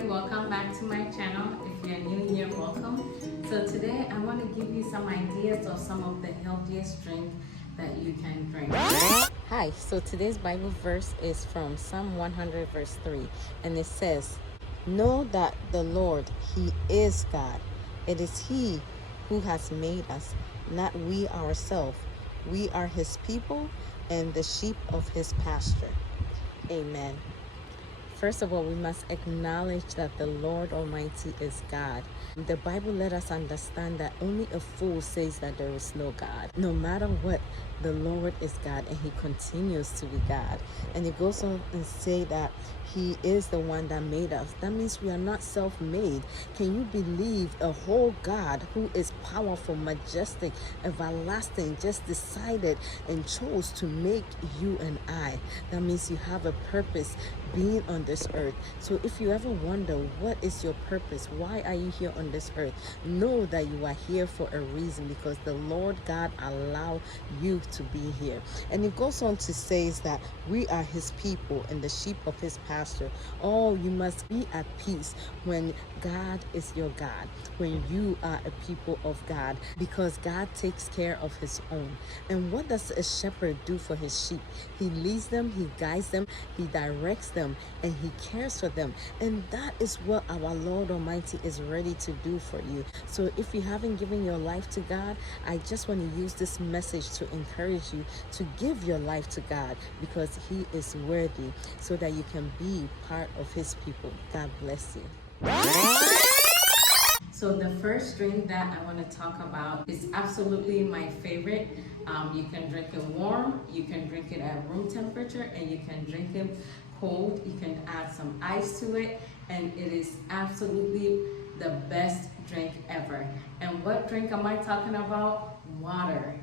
everybody, welcome back to my channel. If you're new here, welcome. So today I want to give you some ideas of some of the healthiest drink that you can drink. Hi, so today's Bible verse is from Psalm 100 verse 3, and it says, "Know that the Lord, He is God. It is He who has made us, not we ourselves. We are His people and the sheep of His pasture." Amen. First of all, we must acknowledge that the Lord Almighty is God. The Bible let us understand that only a fool says that there is no God. No matter what, the Lord is God, and He continues to be God. And it goes on and say that He is the one that made us. That means we are not self-made. Can you believe a whole God who is powerful, majestic, everlasting, just decided and chose to make you and I? That means you have a purpose being on this earth. So if you ever wonder what is your purpose, why are you here on this earth, know that you are here for a reason, because the Lord God allowed you to be here. And it goes on to say that we are His people and the sheep of His pasture. Oh, you must be at peace when God is your God, when you are a people of God, because God takes care of His own. And what does a shepherd do for his sheep? He leads them, he guides them, he directs them, and he cares for them. And that is what our Lord Almighty is ready to do for you. So if you haven't given your life to God, I just want to use this message to encourage you to give your life to God, because He is worthy, so that you can be part of His people. God bless you. So the first drink that I want to talk about is absolutely my favorite. You can drink it warm, you can drink it at room temperature, and you can drink it cold. You can add some ice to it, and it is absolutely the best drink ever. And what drink am I talking about? Water.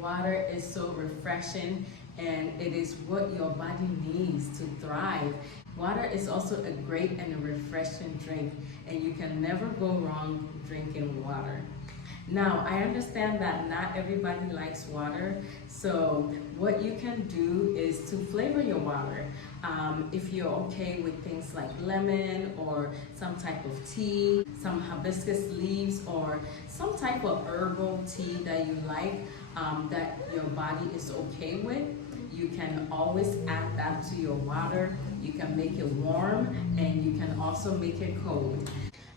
Water is so refreshing, and it is what your body needs to thrive. Water is also a great and a refreshing drink, and you can never go wrong drinking water. Now, I understand that not everybody likes water, so what you can do is to flavor your water. If you're okay with things like lemon or some type of tea, some hibiscus leaves, or some type of herbal tea that you like, that your body is okay with, you can always add that to your water. You can make it warm, and you can also make it cold.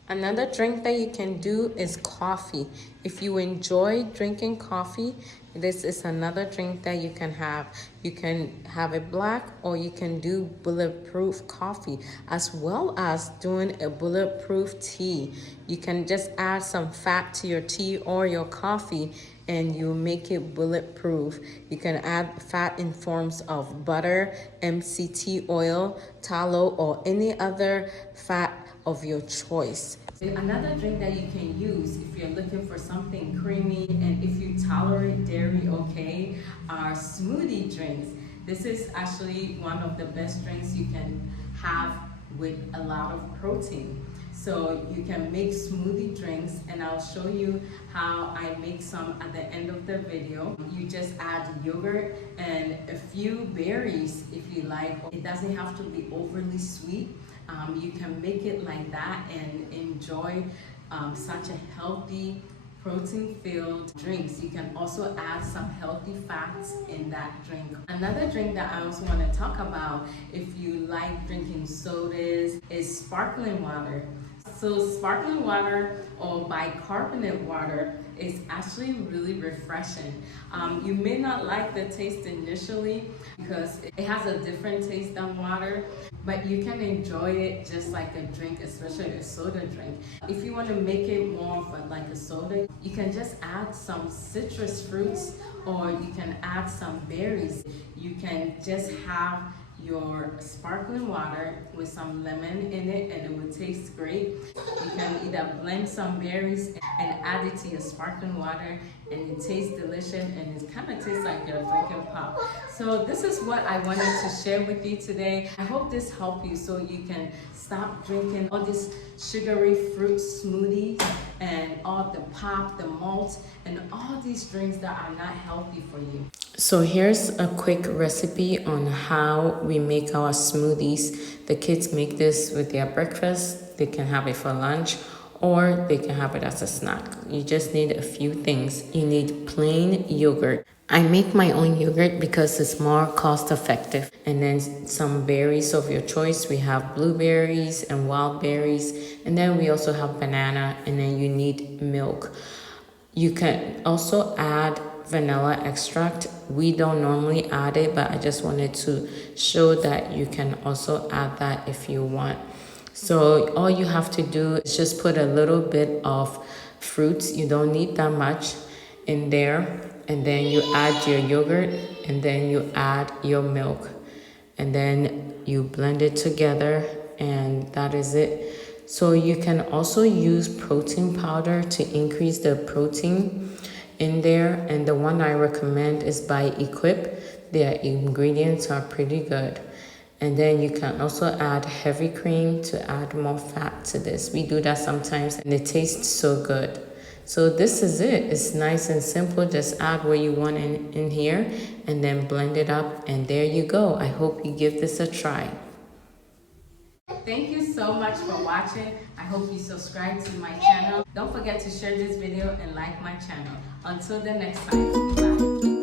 Another drink that you can do is coffee. If you enjoy drinking coffee, this is another drink that you can have. You can have it black, or you can do bulletproof coffee, as well as doing a bulletproof tea. You can just add some fat to your tea or your coffee, and you make it bulletproof. You can add fat in forms of butter, MCT oil, tallow, or any other fat of your choice. Another drink that you can use if you're looking for something creamy and if you tolerate dairy, okay, are smoothie drinks. This is actually one of the best drinks you can have with a lot of protein. So you can make smoothie drinks, and I'll show you how I make some at the end of the video. You just add yogurt and a few berries if you like. It doesn't have to be overly sweet. You can make it like that and enjoy such a healthy, protein-filled drinks. You can also add some healthy fats in that drink. Another drink that I also want to talk about, if you like drinking sodas, is sparkling water. So sparkling water or bicarbonate water is actually really refreshing. You may not like the taste initially because it has a different taste than water, but you can enjoy it just like a drink, especially a soda drink. If you want to make it more of like a soda, you can just add some citrus fruits, or you can add some berries. You can just have your sparkling water with some lemon in it, and it will taste great. You can either blend some berries and add it to your sparkling water, and it tastes delicious, and it kind of tastes like you're drinking pop. So this is what I wanted to share with you today. I hope this helped you so you can stop drinking all these sugary fruit smoothies and all the pop, the malt, and all these drinks that are not healthy for you. So here's a quick recipe on how we make our smoothies. The kids make this with their breakfast. They can have it for lunch or they can have it as a snack. You just need a few things. You need plain yogurt. I make my own yogurt because it's more cost effective. And then some berries of your choice. We have blueberries and wild berries. And then we also have banana, and then you need milk. You can also add vanilla extract. We don't normally add it, but I just wanted to show that you can also add that if you want. So all you have to do is just put a little bit of fruits. You don't need that much in there. And then you add your yogurt, and then you add your milk. And then you blend it together, and that is it. So you can also use protein powder to increase the protein in there. And the one I recommend is by Equip. Their ingredients are pretty good. And then you can also add heavy cream to add more fat to this. We do that sometimes and it tastes so good. So this is it. It's nice and simple. Just add what you want in here and then blend it up. And there you go. I hope you give this a try. Thank you so much for watching. I hope you subscribe to my channel. Don't forget to share this video and like my channel. Until the next time, bye.